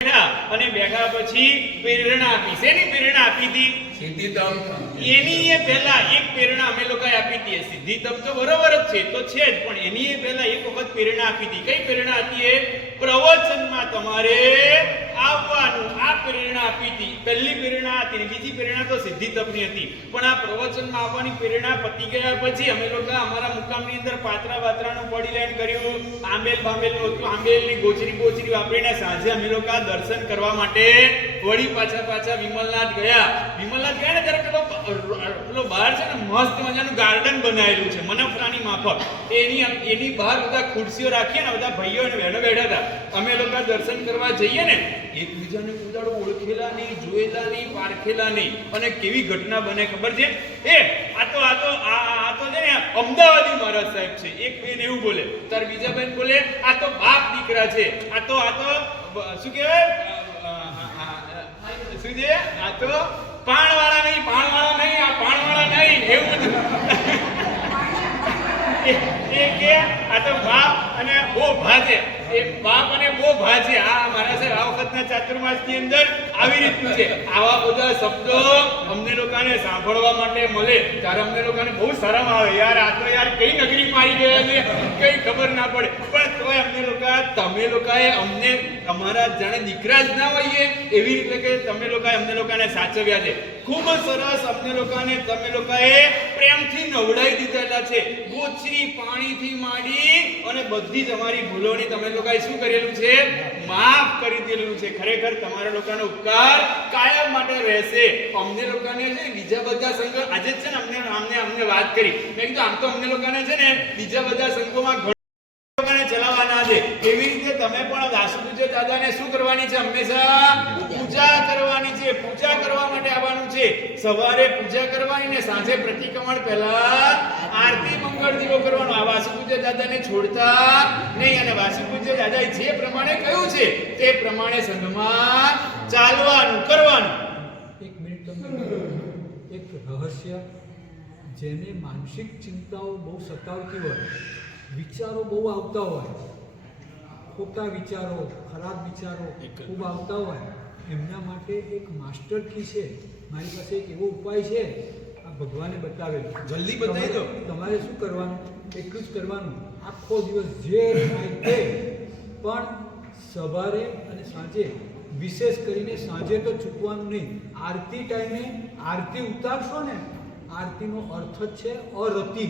અને બેઠા પછી પ્રેરણા આપી. શેની પ્રેરણા આપી હતી? સિદ્ધિ તપ. એની એ પહેલા એક પ્રેરણા અમે લોકોએ આપી હતી. સિદ્ધિ તપ તો બરોબર જ છે, તો છે જ, પણ એની એ પહેલા એક વખત પ્રેરણા આપી હતી. કઈ પ્રેરણા હતી? એ પ્રવચનમાં તમારે આવવાનું. આ પ્રેરણા આપી હતી. પહેલી પ્રેરણા હતી. બીજી પ્રેરણા તો સિદ્ધિ તપની હતી, પણ આ પ્રવચનમાં આવવાની પ્રેરણા પતી ગયા પછી અમે લોકો અમારા મુકામની અંદર પાત્રા બાત્રાનું બોડી લાઈન કર્યું. આંબેલ બાંબેલનું હતું. આંબેલની ગોચરી વાપરીને સાંજે અમે લોકો દર્શન કરવા માટે વળી પાછા વિમલનાથ ગયા. વિમલનાથ ગયા ને ત્યારે પેલો બહાર છે ને મસ્ત મજાનું ગાર્ડન બનાવેલું છે મનફરાની માફક. એની બહાર બધા ખુરશીઓ રાખીએ ને બધા ભાઈઓ અને બહેનો બેઠા હતા. અમે લોકો દર્શન કરવા જઈએ ને એકબીજાને ઉદાડો ઓળખેલા નહીં, જોયેલા નહીં, પારખેલા નહીં. અને કેવી ઘટના બને ખબર છે? આ તો છે ને અમદાવાદી મહારાજ સાહેબ છે. એક બેન એવું બોલે, તાર બીજા બેન બોલે આ તો બાપ દીકરા છે. આ તો શું કહેવાય? શું છે? આ તો પાણવાળા નહીં, આ પાણવાળા નહીં, એવું બધું. એ કે આ તો બાપ અને બહુ ભા છે. એ બાપ અને બહુ ભા છે. આ મારા સાહેબ આ વખતના ચાતુર્માસની અંદર આવી રીતનું છે. આવા બધા શબ્દો અમને લોકોને સાંભળવા માટે મળે ત્યારે અમને લોકોને બહુ શરમ આવે. યાર આ તો યાર કઈ નગરી મારી ગયા છે, કઈ ખબર ના પડે. પણ તોય તમે લોકોએ અમને અમારા જાણે દીકરા જ ના હોઈએ એવી રીતે કે તમે લોકોએ અમને લોકોને સાચવ્યા છે. ખૂબ સરસ. અમને લોકોને તમે લોકોએ પ્રેમથી નવડાવી દીધેલા છે. ગોચરી પાણીથી માંડી અને બધી જ અમારી ભૂલોની તમે લોકોએ શું કરેલું છે? માફ કરી દેલું છે. ખરેખર તમારા લોકોનો ઉપકાર કાયમ માટે રહેશે. અમને લોકોને છે ને બીજા બધા સંઘો આજે જ છે ને અમને વાત કરી. મેં કીધું આમ તો અમને લોકોને છે ને બીજા બધા સંઘોમાં ચલાવવાના છે. એવી રીતે તમે પણ વાસુદેવ દાદાને શું કરવાની છે? હંમેશા પૂજા કરવાની છે. પૂજા કરવા માટે આવવાનું છે. સવારે પૂજા કરવાની ને સાંજે પ્રતિક્રમણ પહેલા આરતી મંગળ દીવો કરવાનો. આ વાસુદેવ દાદાને છોડતા નહીં. અને વાસુદેવ દાદાએ જે પ્રમાણે કહ્યું છે તે પ્રમાણે સંઘમાં ચાલવાનું, કરવાનું. એક મિનિટ તમને એક રહસ્ય, જેને માનસિક ચિંતાઓ બહુ સતાવતી હોય, વિચારો બહુ આવતા હોય, ખોટા વિચારો, ખરાબ વિચારો ખૂબ આવતા હોય, એમના માટે એક માસ્ટર કી છે. મારી પાસે એક એવો ઉપાય છે, આ ભગવાને બતાવેલો. જલ્દી બતાવી દો. તમારે શું કરવાનું? એટલું જ કરવાનું. આખો દિવસ જે થાય તે, પણ સવારે અને સાંજે, વિશેષ કરીને સાંજે તો ચૂકવાનું નહીં. આરતી ટાઈમે આરતી ઉતારશો ને, આરતીનો અર્થ જ છે અરતિ.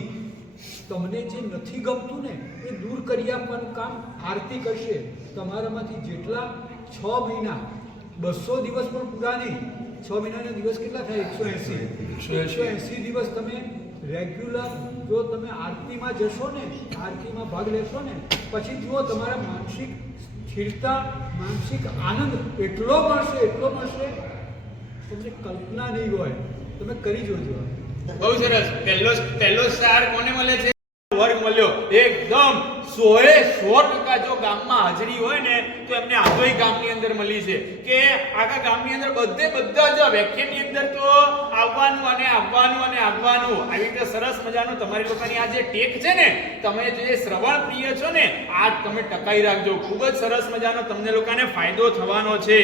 તમને જે નથી ગમતું ને એ દૂર કરી આપવાનું કામ આરતી કરશે. તમારામાંથી જેટલા 6 મહિના 200 દિવસ પણ પૂરા નહીં, 6 મહિનાના દિવસ કેટલા થાય? 180 દિવસ તમે રેગ્યુલર જો તમે આરતીમાં જશો ને, આરતીમાં ભાગ લેશો ને, પછી જુઓ તમારા માનસિક સ્થિરતા, માનસિક આનંદ એટલો મળશે તમને કલ્પના નહીં હોય. તમે કરી જોજો. બહુ સરસ. પહેલો સ્ટાર કોને મળે છે? વર્ગ મળ્યો. એકદમ 100% જો ગામમાં હાજરી હોય ને તો એમને આધોઈ ગામની અંદર મળી છે કે આખા ગામની અંદર બધા જ વ્યાખ્યાની અંદર તો આવવાનું. આવી રીતે સરસ મજાનું તમારી લોકોની આ જે ટેક છે ને, તમે જે શ્રવણ પ્રિય છો ને, આ તમે ટકાઈ રાખજો. ખૂબ જ સરસ મજાનો તમને લોકોને ફાયદો થવાનો છે.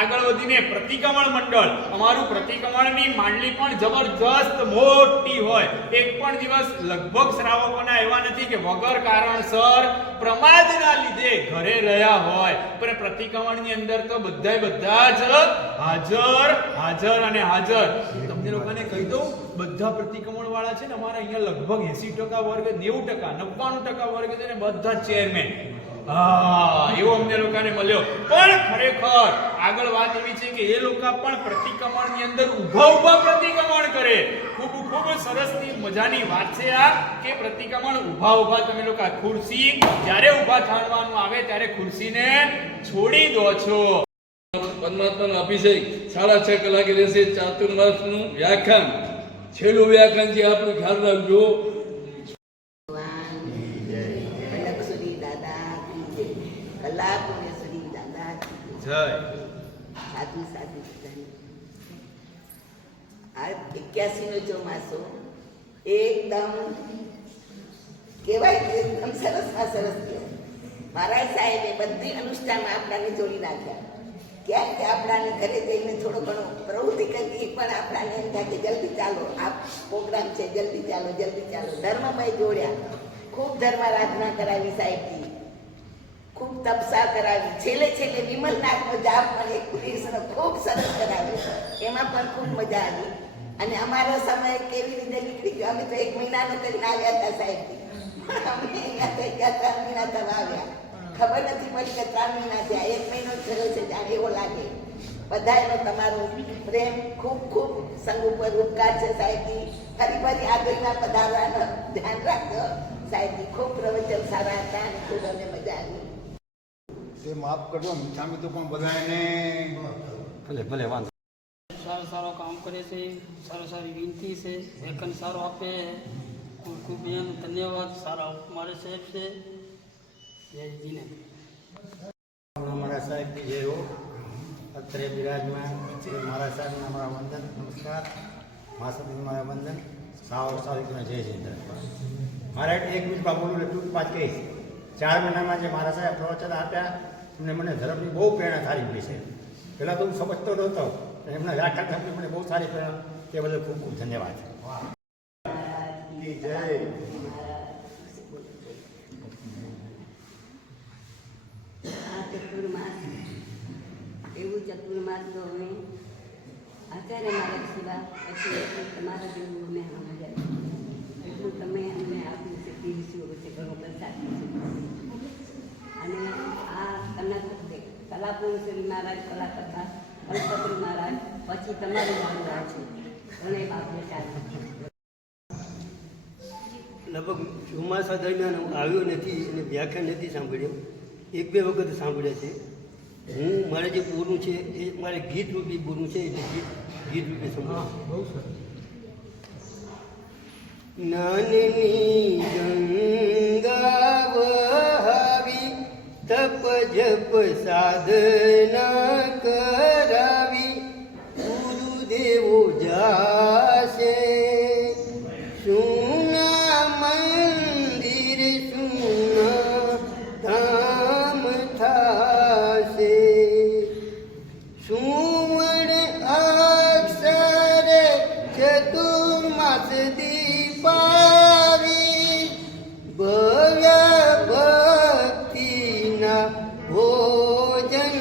આગળ વધીને પ્રતિક્રમણ મંડળ. અમારું પ્રતિક્રમણની માંડલી પણ જબરજસ્ત મોટી હોય. એક પણ દિવસ લગભગ શ્રાવકોના એવા નથી કે વગર કારણસર પ્રમાદના લીધે ઘરે રહ્યા હોય. પણ પ્રતિક્રમણની અંદર તો બધા જ હાજર. તમને લોકોને કહી દઉં, બધા પ્રતિક્રમણ વાળા છે ને અમારા અહીંયા લગભગ 80% વર્ગ, 90%, 99% વર્ગ છે ને બધા ચેરમેન. એવો અમને લોકોને મળ્યો. પણ ખરેખર આગળ વાત એવી છે કે એ લોકો પણ પ્રતિક્રમણની અંદર ઊભા પ્રતિક્રમણ કરે. ખૂબ સરસની મજાની વાત છે આ કે પ્રતિક્રમણ ઊભા તમે લોકો ખુરશી જ્યારે ઊભા થવાનું આવે ત્યારે ખુરશીને છોડી દો છો. પરમાત્માનો અભિષેક 6:30 કલાકે રહેશે. ચાતુર્માસનું વ્યાખ્યાન, છેલ્લું વ્યાખ્યાન છે આપણું, ખ્યાલ રાખજો. આ 81નો ચોમાસો એકદમ કહેવાય કે એકદમ સરસમાં સરસ ગયો. મહારાજ સાહેબે બધી અનુષ્ઠાન આપણાને જોડી નાખ્યા. ક્યાંક આપણાને ઘરે જઈને થોડો ઘણો પ્રવૃત્તિ કરવી પણ આપણાને એમ થાય કે જલ્દી ચાલો આ પ્રોગ્રામ છે, જલ્દી ચાલો. ધર્મમય જોડ્યા, ખૂબ ધર્મારાધના કરાવી સાહેબથી, ખૂબ તપસા કરાવી, છેલ્લે વિમલનાથનો જાપ પણ એક કૃષ્ણ ખૂબ સરસ કરાવ્યો, એમાં પણ ખૂબ મજા આવી. અને અમારો સમય કેવી રીતે નીકળી ગયો, અમે તો 1 મહિનાનો કરીને આવ્યા હતા સાહેબથી, અમે અહીંયા થઈ ગયા 3 મહિના થવા આવ્યા, ખબર નથી પડી કે 3 મહિના થયા, 1 મહિનો જ થયો છે જાણે એવો લાગે. બધાનો તમારો પ્રેમ ખૂબ ખૂબ સંગ ઉપર ઉપકાર છે સાહેબજી. ફરી આગળના પધારવાનો ધ્યાન રાખજો સાહેબજી. ખૂબ પ્રવચન સારા હતા અને ખૂબ અમને મજા આવી. તે માફ કરજો, મીઠા તો પણ બધાને ભલે વાંધો. સારો કામ કરે છે, સારી વિનંતી છે, લેખન સારો આપે, ખૂબ ખૂબ એનો ધન્યવાદ. સારા મારે સાહેબ છે, જયજીને મારા સાહેબ જય હો. અત્રે બિરાજમાન શ્રી મારા સાહેબને અમારા વંદન, નમસ્કાર. મહાસભ્ય મારા વંદન, સાવરિકના જય જય. મારે એક મિનિટમાં બોલું એટલે ટૂંકમાં જ કહીશ. 4 મહિનામાં જે મારા સાહેબ પ્રવચન આપ્યા એમને મને ધર્મની બહુ પ્રેરણા સારી મળી છે. પહેલાં તો હું સમજતો નહોતો, એમના વ્યાખ્યા આપી મને બહુ સારી પ્રેરણા, તે બદલ ખૂબ ખૂબ ધન્યવાદ. જય. આ ચતુર્માસ એવું ચતુર્માસ તો અમે આચાર્ય મારા સિવા પછી એટલું તમારા જેવું અમે સમજાય એટલું તમે અમને આપ્યું છે, પીરસ્યું છે, ઘણો પ્રસાદ છે. અને આ કલાપુરુષ મહારાજ કલા કરતા કલ્પતરુ મહારાજ પછી તમારું ચાલુ રહે છે, ઘણે બાપને ચાલુ. લગભગ ચોમાસા દરમિયાન હું આવ્યો નથી અને વ્યાખ્યાન નથી સાંભળ્યો, 1-2 વખત સાંભળ્યા છે. હું મારે જે બોલવું છે એ મારે ગીત રૂપી બોલવું છે, એટલે ગીત રૂપે સંભળાવું. બહુ સરસ. નાનની ગંગા વહાવી, તપ જપ સાધના કરાવી, ગુરુદેવો જાશે સુના મંદિર, સુના ધામ થાશે. સુવર્ણ અક્ષર ચતુર્માસ દીપાવી, ભવ્ય ભક્તિના ભોજન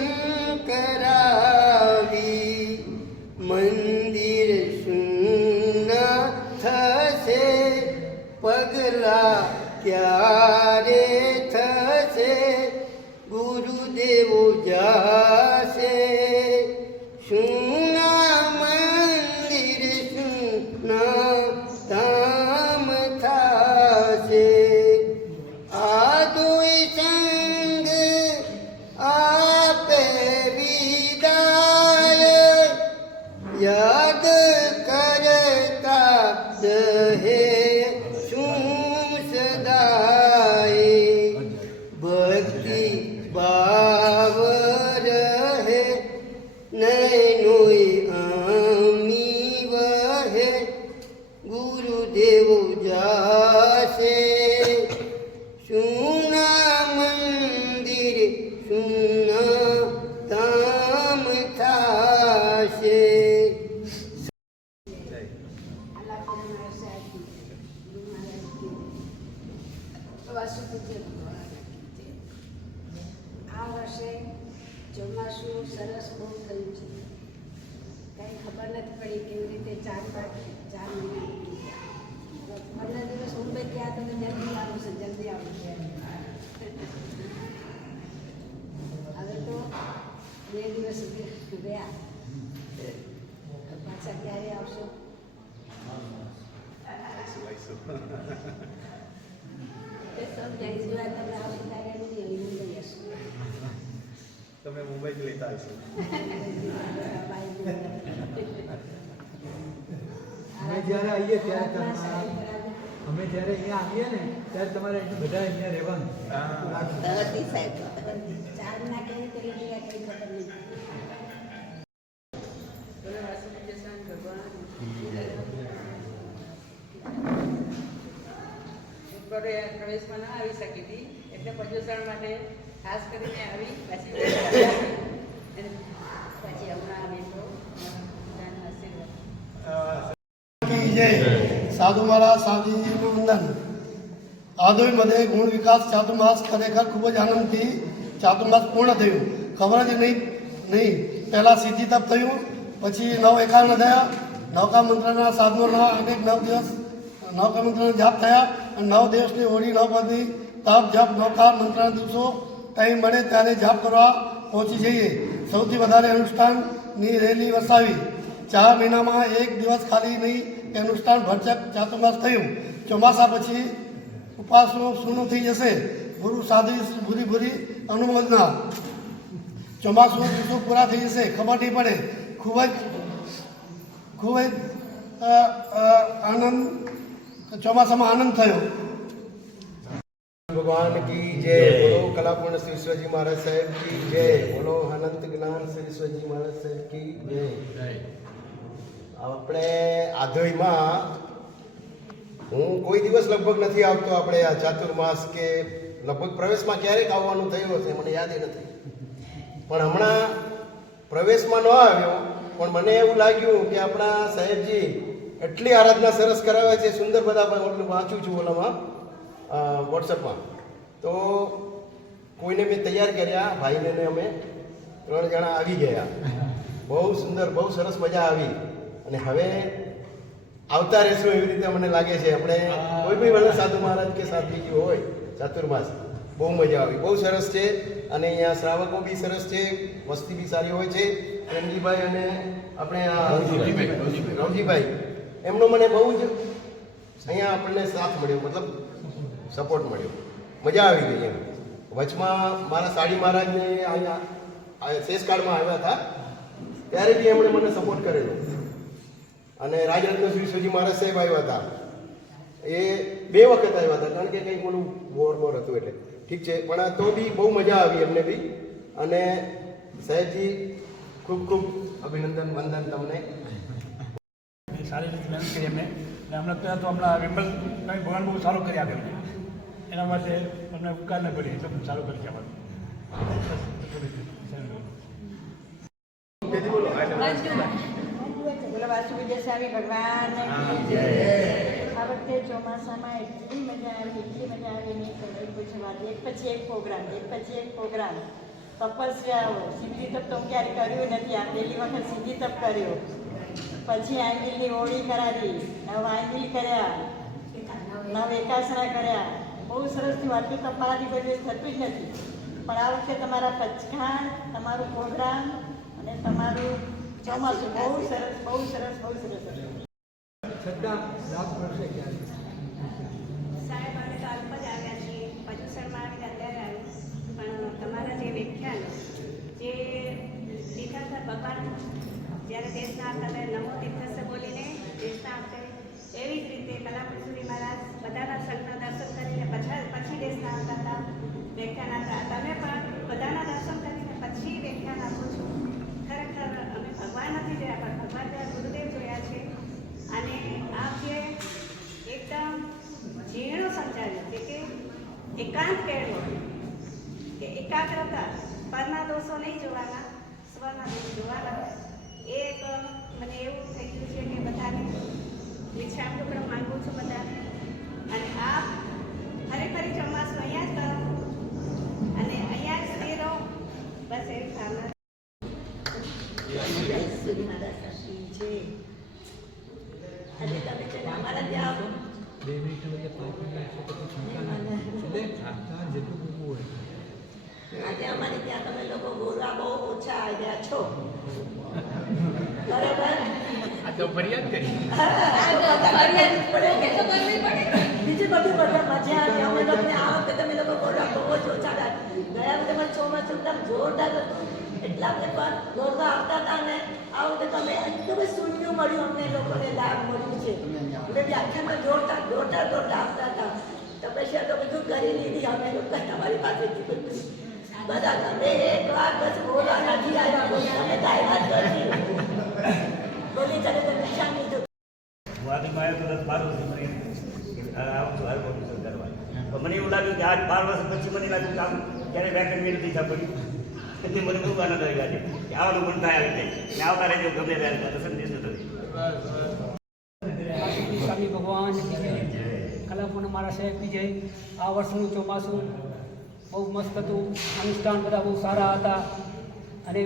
કરાવી, મંદિર સુના થશે, પગલા ક્યારે થશે, ગુરુદેવો જાશે સુના મંદિર, સુના ધામ થાશે. આદુઈ સંગ આપે વિદાય, યાદ કરતા રહે શું સદાય, ભક્તિ ભાવ રહે, નૈનોય આમી વહે, ગુરુદેવો જાશે સુના મંદિર, સુના ધામ થાશે. આ વર્ષે ચોમાસું સરસ બહુ થયું છે, કંઈ ખબર નથી પડી કેવી રીતે 4 મહિના નીકળી ગયા. 15 દિવસ મુંબઈ ગયા તો જલ્દી આવું છે, જલ્દી આવું છે. હવે તો 2 દિવસ સુધી ગયા, પાછા ક્યારે આવશો? સિવાય તમે આવો ત્યારે મુંબઈ હશો. તમે મુંબઈ લેતા હશો. અમે જ્યારે આવીએ ત્યારે અમે જ્યારે અહીંયા આવીએ ને ત્યારે તમારે બધા અહીંયા રહેવાનું. તરતી સાહેબ 4 મહિના કેવી રીતે ગયા કંઈ ખબર નહીં. પ્રવેશમાં ના આવી શકી હતી એટલે પ્રદૂષણ માટે ખાસ કરીને આવી પછી સાધુ મહારાજ સાધીનું વંદન. આધોઈमध्ये ગુણ વિકાસ ચાતુર્માસ ખરેખર ખૂબ જ આનંદથી ચાતુર્માસ પૂર્ણ થયું. ખબર જ નહીં પહેલાં સિદ્ધિ તપ થયું, પછી 9 એકાવન થયા, નવકા મંત્રના સાધનોના અનેક 9 દિવસ નવકા મંત્રના જાપ થયા અને 9 દિવસની હોળી 9 પદની તપ જપ નવકા મંત્રના દિવસો ટાઈમ મળે ત્યારે જાપ કરવા પહોંચી જઈએ. સૌથી વધારે અનુષ્ઠાનની રેલી વસાવી. 4 મહિનામાં 1 દિવસ ખાલી નહીં એ અનુષ્ઠાન ભરચક ચાતુર્માસ થયું. ચોમાસા પછી ઉપાસનું સૂનું થઈ જશે. ગુરુ સાધુ ભૂરી અનુમોદના. ચોમાસું દિવસો પૂરા થઈ જશે, ખબર નહીં પડે. ખૂબ જ આનંદ, ચોમાસામાં આનંદ થયો. भगवान की जय। बोलो कलापूर्ण श्री ईश्वरजी महाराज साहेब की जय। बोलो अनंत ज्ञान श्री ईश्वरजी महाराज साहेब की जय। આપણે આધોઈમાં હું કોઈ દિવસ લગભગ નથી આવતો. આપણે આ ચાતુર્માસ કે લગભગ પ્રવેશમાં ક્યારેક આવવાનું થયું હશે, મને યાદ નથી. પણ હમણાં પ્રવેશમાં ન આવ્યો, પણ મને એવું લાગ્યું કે આપણા સાહેબજી એટલી આરાધના સરસ કરાવે છે, સુંદર બધા વાંચું છું ઓલામાં વોટ્સઅપમાં. તો કોઈને મેં તૈયાર કર્યા, ભાઈને ને અમે 3 જણા આવી ગયા. બહુ સુંદર, બહુ સરસ મજા આવી. અને હવે આવતા રહેશું એવી રીતે મને લાગે છે. આપણે કોઈ બી ભલે સાધુ મહારાજ કે સાધ્વીજી હોય, ચાતુર્માસ બહુ મજા આવી, બહુ સરસ છે. અને અહીંયા શ્રાવકો બી સરસ છે, વસ્તી બી સારી હોય છે. રણજીભાઈ અને આપણે રવજીભાઈ, એમનો મને બહુ જ અહીંયા આપણને સાથ મળ્યો, મતલબ સપોર્ટ મળ્યો, મજા આવી ગઈ. એમ વચમાં મારા સાડી મહારાજને અહીંયા શેષકાળમાં આવ્યા હતા ત્યારે બી એમણે મને સપોર્ટ કરેલો. અને રાજરત્ન શ્રી ઈશ્વરજી મહારાજ સાહેબ આવ્યા હતા, એ 2 વખત આવ્યા હતા, કારણ કે કંઈક ઓલું બોર હતું એટલે ઠીક છે. પણ તો બી બહુ મજા આવી એમને બી. અને સાહેબજી ખૂબ ખૂબ અભિનંદન, વંદન તમને. સારી રીતે મહેનત કરી એમને. અને હમણાં તો હમણાં વિમલ ભગવાન બહુ સારું કરી આપ્યું એના માટે અમને ઉપકાર ન કરીએ એટલે પણ સારું કરી આપવાનું. બોલો વાસુદેવ સ્વામી ભગવાન આ વખતે ચોમાસામાં એટલી મજા આવી નહીં તમે પૂછવા. એક પછી એક પ્રોગ્રામ તપસ્યાઓ. સિદ્ધિ તપ તો ક્યારે કર્યું નથી. આ પહેલી વખત સિદ્ધિ તપ કર્યો, પછી આંગીલની હોળી કરાવી, 9 આંગીલ કર્યા, 9 એકાસણા કર્યા. બહુ સરસ થયું. આટલું તમારાથી કોઈ દિવસ થતું જ નથી. પણ આ વખતે તમારા પચખાણ, તમારું પ્રોગ્રામ અને તમારું ચોમાસું બહુ સરસ હતું. છતાં લાભ મળશે ક્યારે? સાહેબ અમે તો અલ્પ જ આવ્યા છીએ, પચુસરમાં આવીને અત્યારે આવ્યું. પણ તમારા જે વ્યાખ્યાન જે દીધા હતા ભગવાન જ્યારે દેશના આપતા નમો તીર્થસ્થ બોલીને દેશના આપે, એવી જ રીતે કલાપુરુષોરી મહારાજ બધાના સંતના દર્શન કરીને પછી દેશના આપતા હતા, વ્યાખ્યાન આપતા. તમે પણ બધાના દર્શન કરીને પછી વ્યાખ્યાન આપો છો. ખરેખર અમે ભગવાન નથી જોયા, પણ ભગવાન ત્યાં ગુરુદેવ જોયા છે. અને આપ જે એકદમ ઝીણું સમજાવ્યું છે કે એકાંત કેળવો, કે એકાગ્રતા, પરના દોષો નહીં જોવાના, સ્વરના દોષ જોવાના. એક મને એવું થઈ ગયું છે કે બધાને વિચારવું પણ માંગુ છું બધાને. અને આપ ખરેખર ચોમાસું અહીંયા જ કરો અને અહીંયા જ સ્થિર રહો, બસ એવી ભાવના. આજે તમે છે ને અમારા ત્યાં 2 મિનિટ વચ્ચે 5 મિનિટ એટલે પ્રાર્થના જેટલું બોલવું હોય. આજે અમારે ત્યાં તમે લોકો બોલવા બહુ ઓછા આવ્યા છો, બરાબર? આ તો ફરિયાદ કરી. બીજી બધી બધા મજા આવી. અમે લોકોને આ વખતે તમે લોકો બોલવા બહુ જ ઓછા ગયા. ગયા વખતે મને ચોમાસું એકદમ જોરદાર હતું, એટલા અમને પણ બોલવા આવતા હતા. ને આ વખતે તમે એકદમ શૂન્ય મળ્યું, અમને લોકોને લાભ મળ્યું છે. એટલે વ્યાખ્યાનમાં જોરદાર આપતા હતા. તપસ્યા તો બધું કરી લીધી અમે લોકો તમારી પાસેથી બધું. બધા તમે એક વાર બસ બોલવા નથી આવ્યા, તમે તો આવ્યા જ નથી. બોલી ચાલે તો નિશાન લીધું. વાદીમાં આવ્યો તો 12 વર્ષ મને એવું લાગ્યું કે આજ 12 વર્ષ પછી મને લાગ્યું કે આમ ક્યારે વ્યાકરણ મેં નથી સાંભળ્યું. મને ખૂબ આનંદ આવી લાગે કે આવવાનું પણ થાય આવી જાય. આવતા રહેજો, ગમે ત્યારે દર્શન દેશો. સ્વામી ભગવાન કી જય, કલાપોના મારા સાહેબ કી જય. આ વર્ષનું ચોમાસું બહુ મસ્ત હતું, અનુષ્ઠાન બધા બહુ સારા હતા અને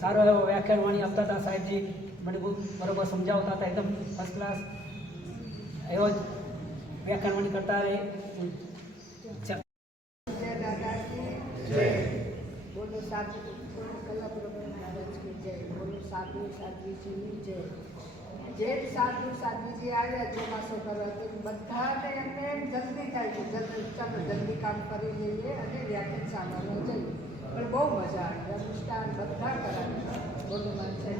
સારો એવો વ્યાખ્યાનવાણી આપતા હતા સાહેબજી. મને બહુ બરોબર સમજાવતા હતા, એકદમ ફર્સ્ટ ક્લાસ એવો જ વ્યાખ્યાનવાણી કરતા રહે. બોલો સાધુ કલા પ્રભુ મહારાજ કી જય. બોલો સાધુ સાધ્વીજીની જય. જે સાધુ સાધ્વીજી આવ્યા ચોમાસો કરવા તો બધાને એમને જલ્દી થાય છે, ચાલો જલ્દી કામ કરી લઈએ અને વ્યાખ્યાન સાંભળવા જઈએ. પણ બહુ મજા આવી, અનુષ્ઠાન બધા કરાવ્યા. બોલો મારા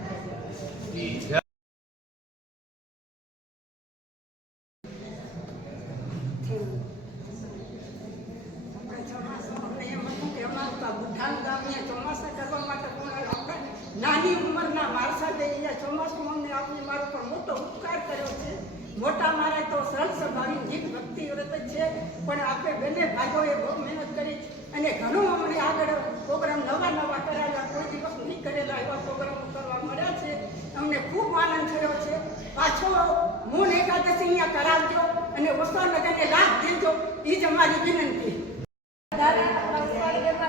ચોમાસા કરવા માટે આપણે નાની ઉંમરના વારસા દઈએ. ચોમાસું અમને આપણી મારો પર મોટો ઉપકાર કર્યો છે. મોટા મારે તો સરળ સ્વભાવી જીત ભક્તિ વ્રત જ છે, પણ આપણે બંને ભાઈઓએ બહુ મહેનત કરી અને ઘણું અમને આગળ પ્રોગ્રામ નવા કરાવ્યા, કોઈ દિવસ નહીં કરેલા એવા પ્રોગ્રામો કરવા મળ્યા છે. અમને ખૂબ આનંદ થયો છે. પાછો મૂળ એકાદશી અહીંયા કરાવજો અને વસ્ત્રનગરને લાભ દેજો, એ જ અમારી વિનંતી.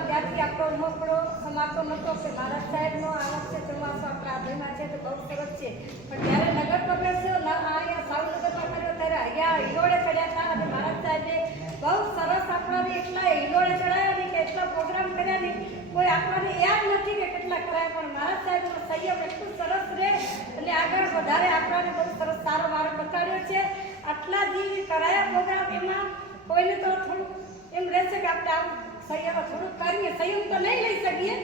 ત્યાંથી આપણો મોકળો સમાતો નહોતો કે મહારાજ સાહેબનો આ વખતે ચોમાસું આપણા આધીમાં છે તો બહુ સરસ છે. પણ જ્યારે નગર પ્રવેશ અહીંયા સાવનગરમાં કર્યો ત્યારે અહીંયા હિલોળે ચડ્યા હતા અને મહારાજ સાહેબે બહુ સરસ આપણાને એટલા હિલોળે ચડાયા ને કે એટલા પ્રોગ્રામ કર્યા ને કોઈ આપણને યાદ નથી કે કેટલા કરાયા, પણ મહારાજ સાહેબનો સંયમ એટલું સરસ રહે એટલે આગળ વધારે આપણને બહુ સરસ સારો માર્ગ બતાડ્યો છે. આટલા જે કરાયા પ્રોગ્રામ એમાં કોઈને તો થોડુંક એમ રહેશે કે આપણે આવું સંયમ થોડુંક કરીએ, સંયમ તો નહીં લઈ શકીએ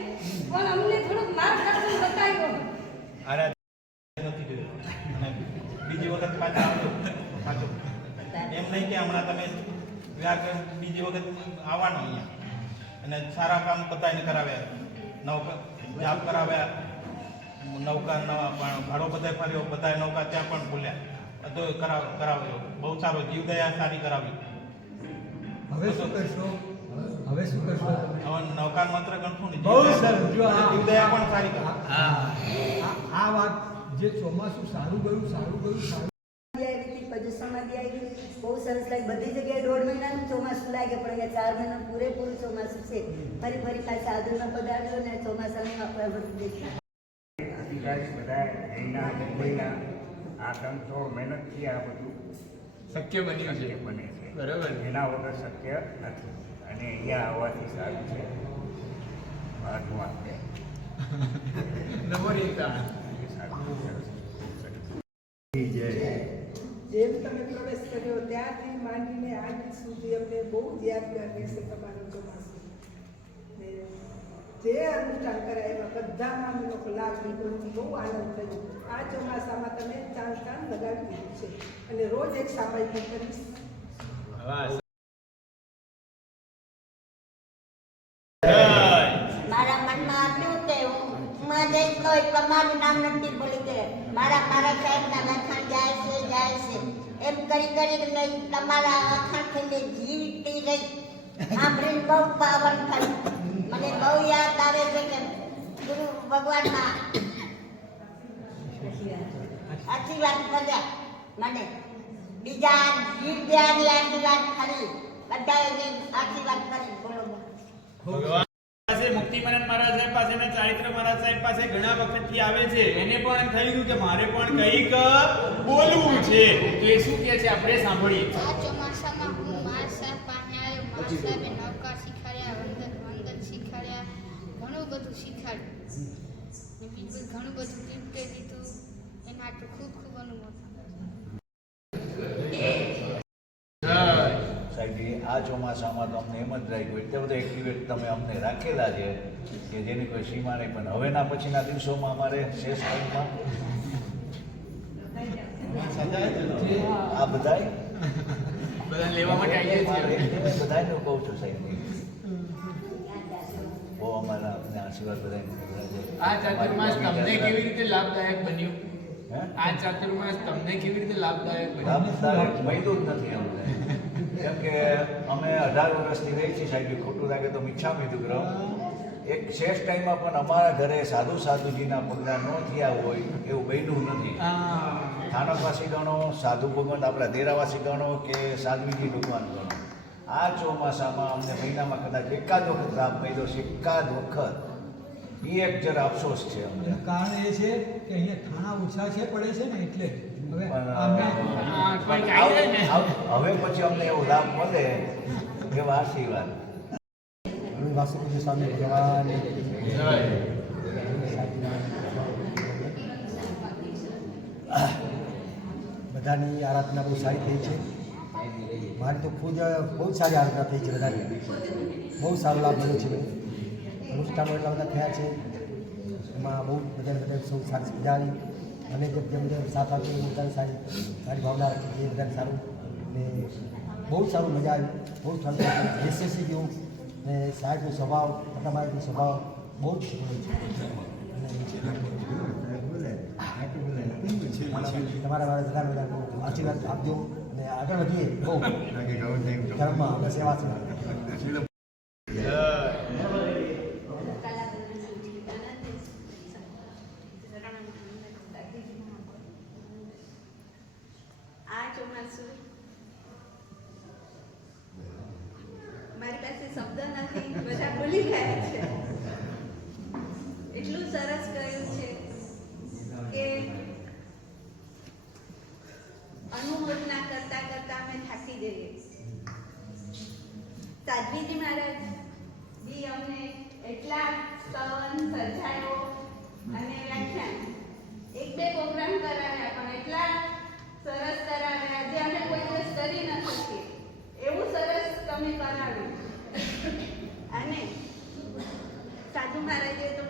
પણ અમને થોડુંક માર્ગદર્શન બતાવ્યું. બીજી વખત પાછા આવજો એમ નહીં કે હમણાં તમે બીજી વખત આવવાનું અહીંયા અને સારા કામ બધાને કરાવ્યા, નૌકા જાપ કરાવ્યા, નૌકા ભાડો બધા ફર્યો, બધા નૌકા ત્યાં પણ ભૂલ્યા, બધું કરાવ્યો, બહુ સારો જીવદયા સારી કરાવી. હવે શું કરશો? હવે શું કરશો? હવે નૌકા માત્ર ગણશું ને બહુ સરસ. જો જીવદયા પણ સારી કરાવી. આ વાત જે ચોમાસું સારું ગયું સમાધિ આવી બહુ સરસ લાગે. બધી જગ્યાએ 1.5 મહિનાનું ચોમાસું લાગે પણ અહીંયા 4 મહિનાનું પૂરેપૂરું ચોમાસું છે. ફરી પાછા સાધુમાં પધાર્યો ને ચોમાસાનું આપણે બધું દેખાય. અધિકારી બધા એના મુંબઈના આ ગ્રંથો મહેનતથી આ બધું શક્ય બન્યું છે. બને છે બરાબર. એના વગર શક્ય નથી અને અહીંયા આવવાથી સારું છે. મહાત્મા આપણે જેમ તમે પ્રવેશ કર્યો ત્યારથી માંડીને આજ સુધી અમને બહુ જ યાદગાર રહેશે તમારું ચોમાસું. ને જે અનુષ્ઠાન કરાય એમાં બધામાં અમે લોકો લાભ લીધો, બહુ આનંદ થયો. આ ચોમાસામાં તમે ચાંદ લગાવી દીધું છે અને રોજ એક સામાયિક કરીશ. મારા મનમાં હતું કે હું જઈશ તો તમારું નામ નથી ભૂલી ગયે. મારા સાહેબના લખાણ જાય છે એમ કરીને તમારા લખાણથી જીવતી રહી. સાંભળીને બહુ પાવન થયું. મને બહુ યાદ આવે છે કે ગુરુ ભગવાનના આશીર્વાદ કર્યા મને. બીજા જીવદયાની આશીર્વાદ કરી, બધાએ આશીર્વાદ કરી. બોલો ભગવાન પાસે મુક્તિમાનંદ મહારાજ સાહેબ પાસે ને ચારિત્ર મહારાજ સાહેબ પાસે ઘણા વખતથી આવે છે. એને પણ થયું કે મારે પણ કંઈક બોલવું છે, તો એ શું કહે છે આપણે સાંભળીએ. આ ચોમાસામાં હું મારા સાહેબ પાસે આવ્યો. મારા સાહેબે નૌકા શીખવાડ્યા, વંદન શીખવાડ્યા, ઘણું બધું શીખવાડ્યું, બીજું ઘણું બધું ટીપ કરી દીધું. એના આટલું ખૂબ ખૂબ અનુભવ. સાહેબ આ ચોમાસામાં તો અમને એમ જ રાખ્યું, એટલે બધા એક્ટિવેટ તમે અમને રાખેલા છે કે જેની કોઈ સીમા નહીં. પણ હવેના પછીના દિવસોમાં અમારે શેષ ટાઈમમાં આ બધાય લેવા માટે આવીએ છીએ. બધાને કહું છું સાહેબ, બહુ અમારા આશીર્વાદ બધા. આ ચાતુર્માસ તમને કેવી રીતે લાભદાયક બન્યું? આ ચાતુર્માસ તમને કેવી રીતે લાભદાયક બન્યું? લાભદાયક મળ્યું જ નથી અમને, કેમ કે અમે 18 વર્ષથી રહી છીએ સાહેબ. ખોટું લાગે તો મીઠા મીઠું ગ્રહ એક શ્રેષ્ઠ ટાઈમમાં પણ અમારા ઘરે સાધુજીના પગલાં ન થયા હોય એવું બન્યું નથી. સ્થાનકવાસી ગણો, સાધુ ભગવાન આપણા દેરાવાસી ગણો કે સાધ્વીજી ભગવાન ગણો, આ ચોમાસામાં અમને મહિનામાં કદાચ એકાદ વખત લાભ મળ્યો છે, એકાદ વખત. એ એક જરા અફસોસ છે અમને. કારણ એ છે કે અહીંયા ખાણા ઓછા છે પડે છે ને એટલે હવે હવે પછી અમને એવો લાભ મળે એવા આશીર્વાદ. વાસુદેવ સ્વામી ભગવાન બધાની આરાધના બહુ સારી થઈ છે. મારી તો ખુદ બહુ સારી આરાધના થઈ છે બધાની. બહુ સારો લાભ મળ્યો છે. અનુષ્ઠાનો એટલા બધા થયા છે, એમાં બહુ બધા સૌ સારી મજા આવી. અને જેમ જેમ સાથ આપી બધાને સારી ભાવના રાખી છે, બધાને સારું ને બહુ સારું મજા આવી. બહુ સારું એસએસસી જેવું ને સાહેબનો સ્વભાવ, મોટાભાઈનો સ્વભાવ બહુ જ તમારા વાળા બધાને આશીર્વાદ આપજો ને આગળ વધીએ બહુ ધર્મમાં આપણે સેવા છે. આ ચોમાસું મારી પાસે શબ્દ નથી, બધા ભૂલી ગયા છે. એટલું સરસ કહ્યું છે કે અનુમોદના કરતા કરતા અમે થાકી જઈએ. સાધ્વીજી મહારાજ જી અમને એટલા સ્તવન સર્જાયો અને વ્યાખ્યાન એક બે પ્રોગ્રામ કરાવ્યા, પણ એટલા સરસ કરાવ્યા જે અમે કોઈ દિવસ કરી ન શકીએ એવું સરસ તમે કરાવ્યું. અને સાધુ મહારાજે તો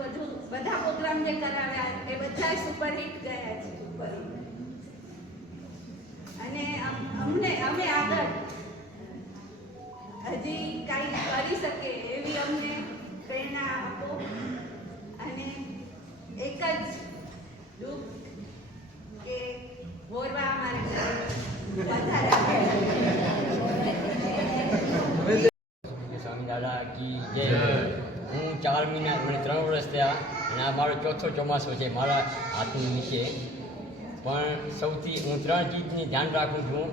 બધા પ્રોગ્રામ જે કરાવ્યા એ બધા સુપરહિટ ગયા છે. અને અમે આગળ હજી કાંઈ કરી શકે એવી અમને પ્રેરણા આપો. અને એક જ દુઃખ કે ગોરવા અમારે સ્વામી દાદા કી જય. હું 4 મહિના મને 3 વર્ષ થયા અને આ મારો ચોથો ચોમાસો છે મારા હાથની નીચે. પણ સૌથી હું 3 ચીજની ધ્યાન રાખું છું.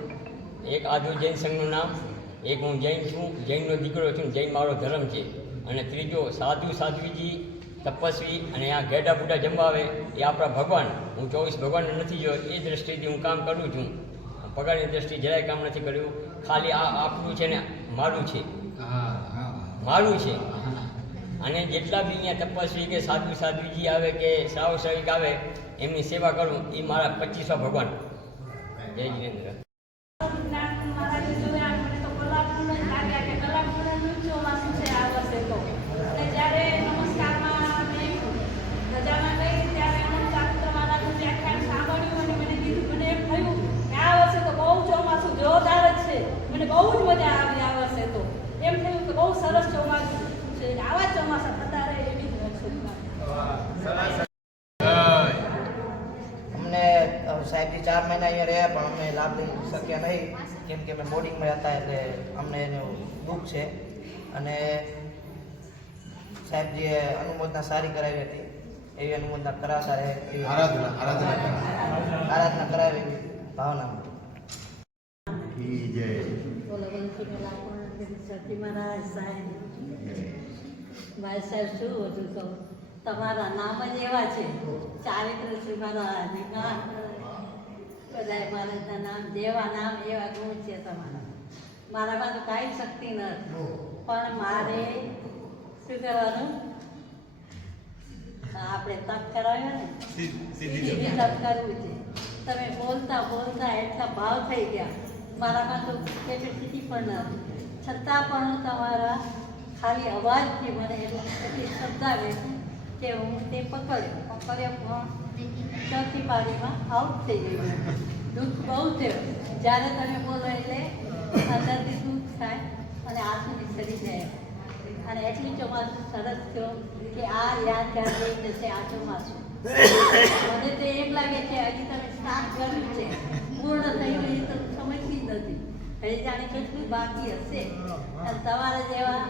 એક આદુ જૈન સંઘનું નામ, એક હું જૈન છું, જૈનનો દીકરો છું, જૈન મારો ધર્મ છે. અને ત્રીજો સાધ્વીજી તપસ્વી અને આ ઘેડા બુડા જમવા આવે એ આપણા ભગવાન. હું 24 ભગવાનને નથી જોયો એ દ્રષ્ટિથી હું કામ કરું છું. પગારની દ્રષ્ટિ જરાય કામ નથી કર્યું. ખાલી આ આપણું છે ને મારું છે, મારું છે. અને જેટલા બી અહીંયા તપસ્વી કે સાધ્વીજી આવે કે શ્રાવક આવે એમની સેવા કરું એ મારા 25 ભગવાન. જય જીનેન્દ્ર. જોરદાર જ છે. મને બહુ જ મજા આવી આ વર્ષે તો. એમ થયું કે બહુ સરસ ચોમાસું છે. આવા ચોમાસા થતા રહે એવી જ અમને સાહેબજી 4 મહિના અહીંયા રહ્યા પણ અમને લાભ લઈ શક્યા નહીં, કેમ કે અમે બોર્ડિંગમાં હતા એટલે અમને એનું દુઃખ છે. અને સાહેબજીએ અનુમોદના સારી કરાવી હતી, એવી અનુમોદના કરાવતા રહે એવી આરાધના કરાવી ભાવનામાં. સતી મહારાજ સાહેબ, ભાઈ સાહેબ શું હતું તો તમારા નામ જ એવા છે. ચારિત્ર છે મારા બધા મહારાજના નામ જેવા નામ એવા ગુણ છે તમારા. મારામાં તો કાંઈ શક્તિ નથી, પણ મારે શું કરવાનું, આપણે તપ કરાવ્યો ને સીધી તપ કરવું છે. તમે બોલતા બોલતા એટલા ભાવ થઈ ગયા. મારામાં તો કેપેસિટી પણ નથી, છતાં પણ તમારા ખાલી અવાજથી મને એટલી શ્રદ્ધા બેઠી કે હું તે પકડ્યો પણ ચોથી પારીમાં આઉટ થઈ ગયું. દુઃખ બહુ થયું. જ્યારે તમે બોલો એટલે અંદરથી દુઃખ થાય અને આંસુ નીકળી જાય. અને એટલી ચોમાસું સરસ થયો કે આ યાદગાર રહી જશે આ ચોમાસું. મને તો એમ લાગે છે હજી તમે સ્ટાર્ટ કર્યું છે, પૂર્ણ થયું એ તો સમજતી નથી. હજી જાણે કેટલું બાકી હશે. અને તમારા જેવા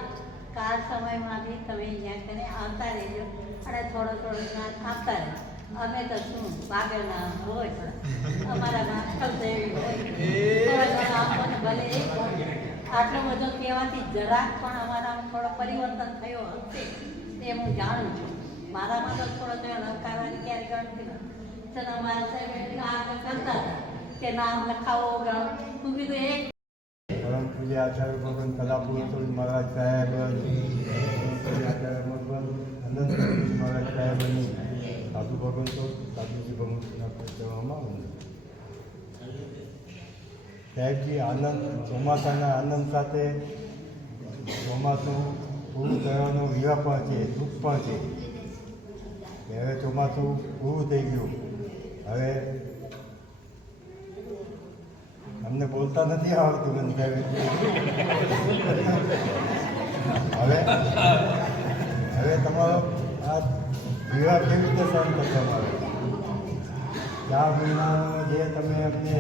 કાળ સમયમાંથી તમે અહીંયા કરીને આવતા રહેજો અને થોડો થોડો જ્ઞાન આપતા રહેજો. અમે તો શું પાગલના હોય પણ અમારામાં અક્કલ દેવી હોય થોડા ઘણા આપણને ભલે એક હોય. આટલો બધો કહેવાથી જરાક પણ અમારામાં થોડો પરિવર્તન થયો હશે તે હું જાણું છું. મારામાં તો થોડો થયો લખાવવાની ક્યારે ગણતી નથી. તો અમારા સાહેબ આગળ કરતા હતા કે નામ લખાવો ગણ હું કીધું એક પરમ પૂજ્ય આચાર્ય ભગવાન કલાપુરુષ મહારાજ સાહેબ, આચાર્ય ભગવાન અનંત મહારાજ સાહેબની સાધુ ભગવંતો સાધુજી ભગવંતના કહેવામાં આવે. સાહેબજી આનંદ ચોમાસાના આનંદ સાથે ચોમાસું પૂરું થવાનો વિવાહ પણ છે, દુઃખ પણ છે. હવે ચોમાસું પૂરું થઈ ગયું. હવે અમને બોલતા નથી આવડતું મને સાહેબ. હવે તમારો આ વિવાહ કેવી રીતે સહન કરવામાં આવે? 4 મહિનાનો જે તમે અમને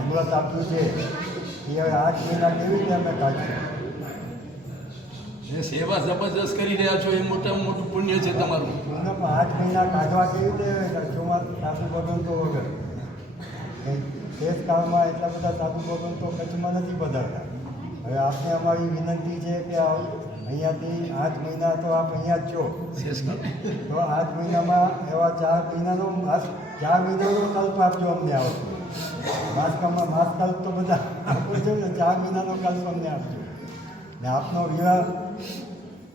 અમૃત આપ્યું છે એ હવે 8 મહિના કેવી રીતે અમે કાઢીશું? જે સેવા જબરજસ્ત કરી રહ્યા છો એ મોટામાં મોટું પુણ્ય છે તમારું. 8 મહિના કાઢવા કેવી રીતે ચોમાસું સાધુ ભગવંતો વગર? શેષ કાળમાં એટલા બધા સાધુ ભગવંતો કચ્છમાં નથી પધારતા. હવે આપને અમારી વિનંતી છે કે અહીંયાથી 8 મહિના તો આપ અહીંયા જ છો, તો 8 મહિનામાં એવા 4 મહિનાનો કલ્પ આપજો અમને આવતો. માસ કલ્પ તો બધા આપો છો ને, 4 મહિનાનો કલ્પ અમને આપજો. ને આપનો વિવાહ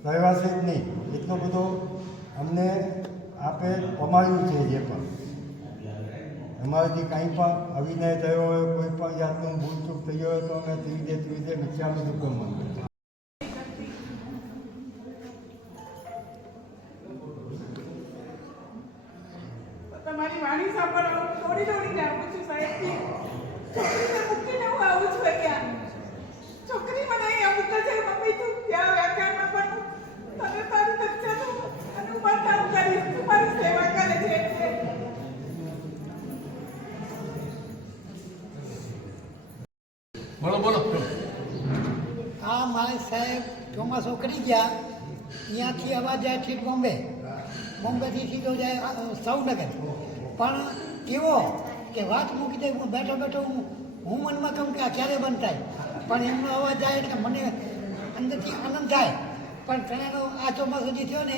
રહેવાશે જ નહીં એટલો બધો અમને આપે કમાયું છે. જે પણ અમારાથી કંઈ પણ અવિનય થયો હોય, કોઈ પણ જાતનું ભૂલચૂક થઈ હોય તો અમે ત્રિવિધે મિથ્યાનું દુઃખ માનીએ. તમારી વાણી સાંભળવા દોડીને આવું છું સાહેબજી. છોકરીને મૂકીને હું આવું છું અહીંયા. છોકરી મને અહીંયા મૂકે છે, મમ્મી તું ત્યાં વ્યાખ્યાનમાં પણ તને તારી દક્ષાનું અને હું પણ કામ કરીશ, તું મારી સેવા કરે છે એટલે. બોલો બોલો. હા મારે સાહેબ ચોમાસું કરી ગયા, અહીંયાથી અવાજ જાય છે બોમ્બેથી સીધો જાય સૌનગર. પણ એવો કે વાત મૂકી દે, હું બેઠો હું મનમાં કહું કે આ ક્યારે બંધ થાય, પણ એમનો અવાજ જાય એટલે મને અંદરથી આનંદ થાય. પણ તેનો આ ચોમાસું જે થયો ને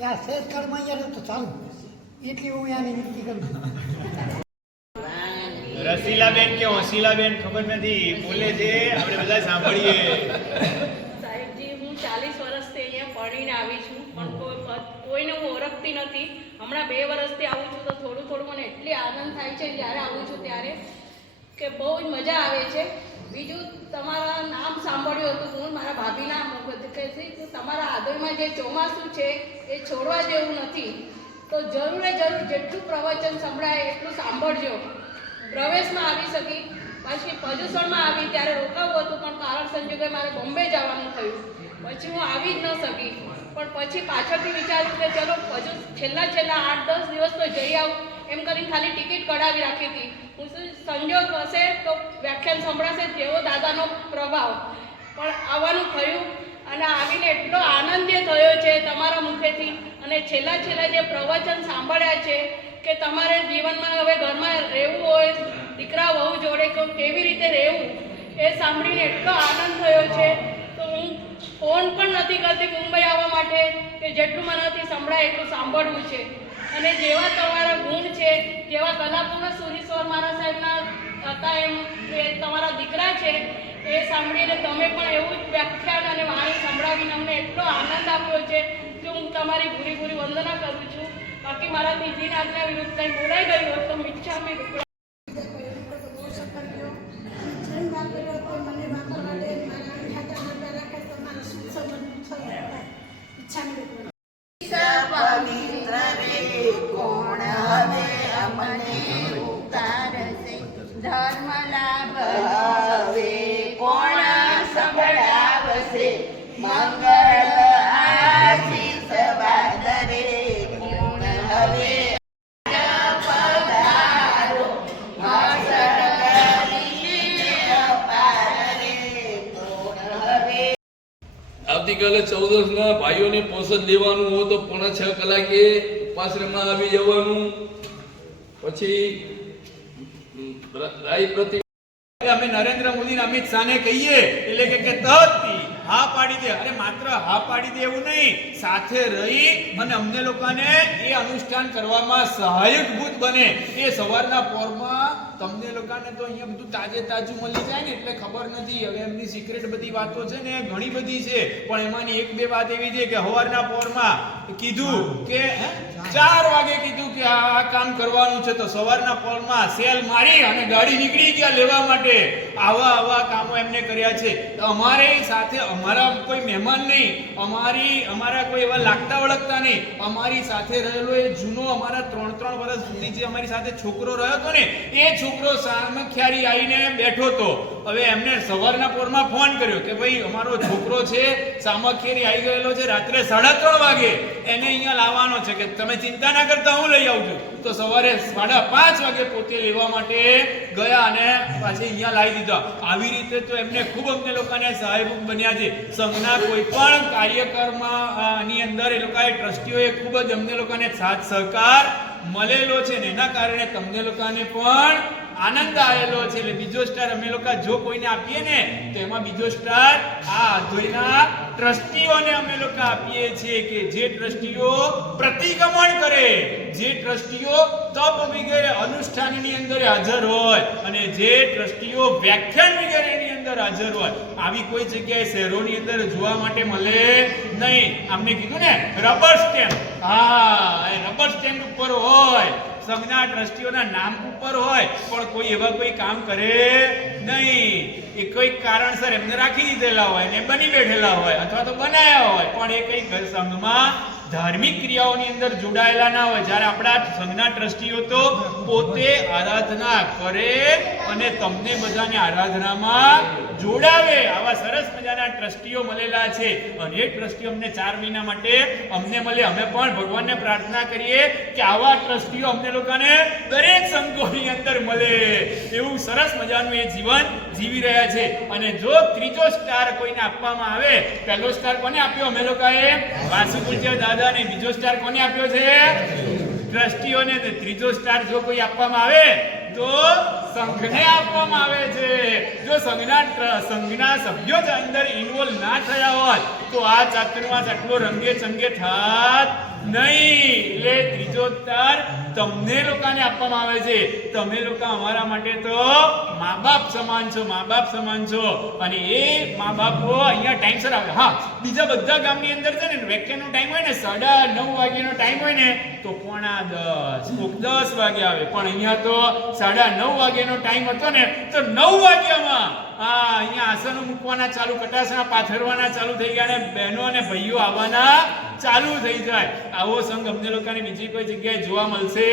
એ આ શેષ કાળમાં અહીંયા તો ચાલુ એટલી હું અહીંયાની વિનંતી કરું છું. રસીલાબેન કે હોસીલાબેન ખબર નથી, બોલે છે, આપણે બધા સાંભળીએ. સાહેબજી હું 40 વર્ષથી અહીંયા ભણીને આવી છું, પણ કોઈને હું ઓળખતી નથી. હમણાં 2 વર્ષથી આવું છું તો થોડું મને એટલી આનંદ થાય છે જ્યારે આવું છું ત્યારે કે બહુ જ મજા આવે છે. બીજું તમારા નામ સાંભળ્યું હતું, હું મારા ભાભીના મુખથી કહે છે કે તમારા આદોઈમાં જે ચોમાસું છે એ છોડવા જેવું નથી. તો જરૂર જેટલું પ્રવચન સંભળાય એટલું સાંભળજો. પ્રવેશમાં આવી શકી, પછી પ્રદૂષણમાં આવી ત્યારે રોકાવું હતું, પણ કારણ સંજોગે મારે બોમ્બે જવાનું થયું, પછી હું આવી જ ન શકી. પણ પછી પાછળથી વિચાર્યું કે ચલો હજુ છેલ્લા 8-10 દિવસ તો જઈ આવું એમ કરીને ખાલી ટિકિટ કઢાવી રાખી હતી. હું સંજોગ હશે તો વ્યાખ્યાન સંભળાશે જેવો દાદાનો પ્રભાવ, પણ આવવાનું થયું અને આવીને એટલો આનંદ જે થયો છે તમારા મુખેથી, અને છેલ્લા જે પ્રવચન સાંભળ્યા છે કે તમારે જીવનમાં હવે ઘરમાં રહેવું હોય, દીકરા વહુ જોડે કેવી રીતે રહેવું, એ સાંભળીને એટલો આનંદ થયો છે. તો હું ફોન પણ નથી કરતી મુંબઈ આવવા માટે કે જેટલું મનાથી સંભળાય એટલું સાંભળવું છે. અને જેવા તમારા ગુણ છે, જેવા કલાપુરુષ સુરીશ્વર મારા સાહેબના હતા એમ એ તમારા દીકરા છે, એ સાંભળીને તમે પણ એવું જ વ્યાખ્યાન અને વાણી સંભળાવીને અમને એટલો આનંદ આપ્યો છે કે હું તમારી ભૂરી વંદના કરું છું. બાકી મારાથી જીન આજ્ઞા વિરુદ્ધ કંઈ બોલાઈ ગયું હોય તો મિચ્છામી દુક્કડમ. પવિત્ર રે કોણ હવે અમને ઉતારશે, ધર્મ લાભ હવે કોણ સંભળાવશે, મંગળ આશીષ વાદરે કોણ હવે પધારો, હર્ષ કરીને અપાર રે કોણ આવતીકાલે 14 ભાઈઓને પોષણ લેવાનું હોય તો 5:30 કલાકે ઉપાશ્રમમાં આવી જવાનું. પછી રાય પ્રતિ અમે નરેન્દ્ર મોદી અમિત શાહને કહીએ એટલે કે તહથી હા પાડી દે. અરે માત્ર હા પાડી દે એવું નહીં, સાથે રહી અને અમને લોકોને એ અનુષ્ઠાન કરવામાં સહાયકભૂત બને. એ સવારના પોરમાં તમને લોકોને તો અહીંયા બધું તાજે તાજું મળી જાય ને એટલે ખબર નથી. હવે એમની સિક્રેટ બધી વાતો છે ને ઘણી બધી છે, પણ એમાંની એક બે વાત એવી છે કે સવારના પોરમાં કીધું કે 4 વાગે કીધું કે આ કામ કરવાનું છે, તો સવારના પોરમાં સેલ મારી અને ગાડી નીકળી ગયા લેવા માટે. આવા કામો એમને કર્યા છે. અમારે સાથે અમારા કોઈ મહેમાન નહીં, અમારા કોઈ એવા લાગતા વળગતા નહીં, અમારી સાથે રહેલો એ જૂનો અમારા 3 વર્ષ સુધી જે અમારી સાથે છોકરો રહ્યો હતો ને એ છોકરો સામખ્યારી આવીને બેઠો હતો. હવે એમને સવારના પોરમાં ફોન કર્યો કે ભાઈ અમારો છોકરો છે સામખ્યારી આવી ગયેલો છે, રાત્રે 3:30 વાગે એને અહીંયા લાવવાનો છે, કે તમે ચિંતા ના કરતા હું લઈ આવું છું. તો સવારે 5:30 વાગે પોતે લેવા માટે ગયા અને પાછી અહીંયા લાવી દીધા. આવી રીતે તો એમને ખૂબ અમને લોકોને સહાયભૂત બન્યા છે. સંઘના કોઈ પણ કાર્યક્રમમાં ની અંદર એ લોકોએ ટ્રસ્ટીઓએ ખૂબ જ અમને લોકોને સાથ સહકાર મળેલો છે ને એના કારણે તમને લોકોને પણ આનંદ આવેલો છે. એટલે બીજો સ્ટાર અમે લોકો જો કોઈને આપીએ ને તો એમાં બીજો સ્ટાર આ અધોઈના ટ્રસ્ટીઓને અમે લોકો આપીએ છીએ, કે જે ટ્રસ્ટીઓ પ્રતિક્રમણ કરે, જે ટ્રસ્ટીઓ તપ વગેરે અનુષ્ઠાનની અંદર હાજર હોય અને જે ટ્રસ્ટીઓ વ્યાખ્યાન વગેરેની અંદર હાજર હોય. આવી કોઈ જગ્યાએ શહેરોની અંદર જોવા માટે મળે નહીં. આમને કીધું ને રબર સ્ટેમ્પ, હા એ રબર સ્ટેમ્પ ઉપર હોય, સંઘના ટ્રસ્ટીઓના નામ ઉપર હોય, પણ કોઈ એવા કોઈ કામ કરે નહીં. એ કોઈ કારણસર એમને રાખી દીધેલા હોય ને બની બેઠેલા હોય અથવા તો બનાયા હોય, પણ એ કઈ સંઘમાં ધાર્મિક ક્રિયાઓની અંદર જોડાયેલા ના હોય. જ્યારે આપણા સંઘના ટ્રસ્ટીઓ તો પોતે આરાધના કરે અને તમને બધાને આરાધનામાં જોડાવે. આવા સરસ મજાના ટ્રસ્ટીઓ મળેલા છે અને એ ટ્રસ્ટીઓ અમને 4 મહિના માટે અમને મળે. અમે પણ ભગવાનને પ્રાર્થના કરીએ કે આવા ટ્રસ્ટીઓ અમને લોકોને દરેક સંઘોની અંદર મળે. એવું સરસ મજાનું એ જીવન જીવી રહ્યા છે. અને જો ત્રીજો સ્ટાર કોઈને આપવામાં આવે, પહેલો સ્ટાર કોને આપ્યો અમે લોકોએ? વાસુ પૂજ્ય દાદા ને. બીજો સ્ટાર કોને આપ્યો છે? ટ્રસ્ટીઓને. ત્રીજો સ્ટાર જો કોઈ આપવામાં આવે તો સંઘને આપવામાં આવે છે. જો સંઘના સભ્યો જ અંદર ઇન્વોલ્વ ના થયા હોય તો આ ચાતુર્માસ આટલો રંગે ચંગે થાત નહીં. એટલે ત્રીજો સ્ટાર તમને લોકોને આપવામાં આવે છે. તમે લોકો અમારા માટે તો મા બાપ સમાન છો, મા બાપ સમાન છો. અને એ મા બાપો અહીંયા ટાઈમસર આવે. હા, બીજા બધા ગામની અંદર છે ને વેકેશનનો ટાઈમ હોય ને 9:30 વાગ્યાનો ટાઈમ હોય ને તો 9:45 વાગે આવે, પણ અહીંયા તો 9:30 વાગ્યાનો ટાઈમ હતો ને તો 9 વાગ્યામાં અહીંયા આસનો મૂકવાના ચાલુ, કટાસણા પાથરવાના ચાલુ થઈ ગયા અને બહેનો અને ભાઈઓ આવવાના ચાલુ થઈ જાય. આવો સંઘ અમને લોકોને બીજી કોઈ જગ્યાએ જોવા મળશે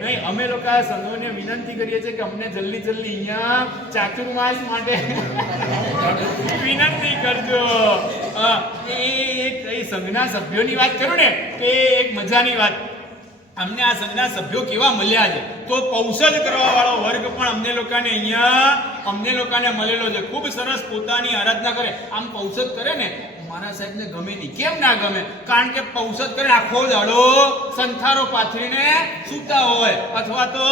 નહીં. અમે લોકો આ સંઘોને વિનંતી કરીએ છીએ કે અમને જલ્દી અહીંયા ચાતુર્માસ માટે વિનંતી કરજો. એ સંઘના સભ્યોની વાત કરું ને એ એક મજાની વાત. અમને આ સંઘના સભ્યો કેવા મળ્યા છે તો પૌષદ કરવા વાળો વર્ગ પણ અમને લોકોને મળેલો છે. ખૂબ સરસ પોતાની આરાધના કરે. આમ પૌષદ કરે ને મારા સાહેબને ગમે નહીં. કેમ ના ગમે? કારણ કે પૌષદ કરે આખો દાડો સંથારો પાથરીને સૂતા હોય અથવા તો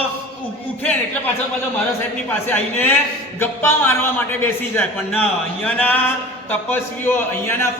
ઉઠે ને એટલે પાછા મારા સાહેબની પાસે આવીને ગપ્પા મારવા માટે બેસી જાય. પણ ના, અહીંયાના તપસ્વીઓ, અહીંયાના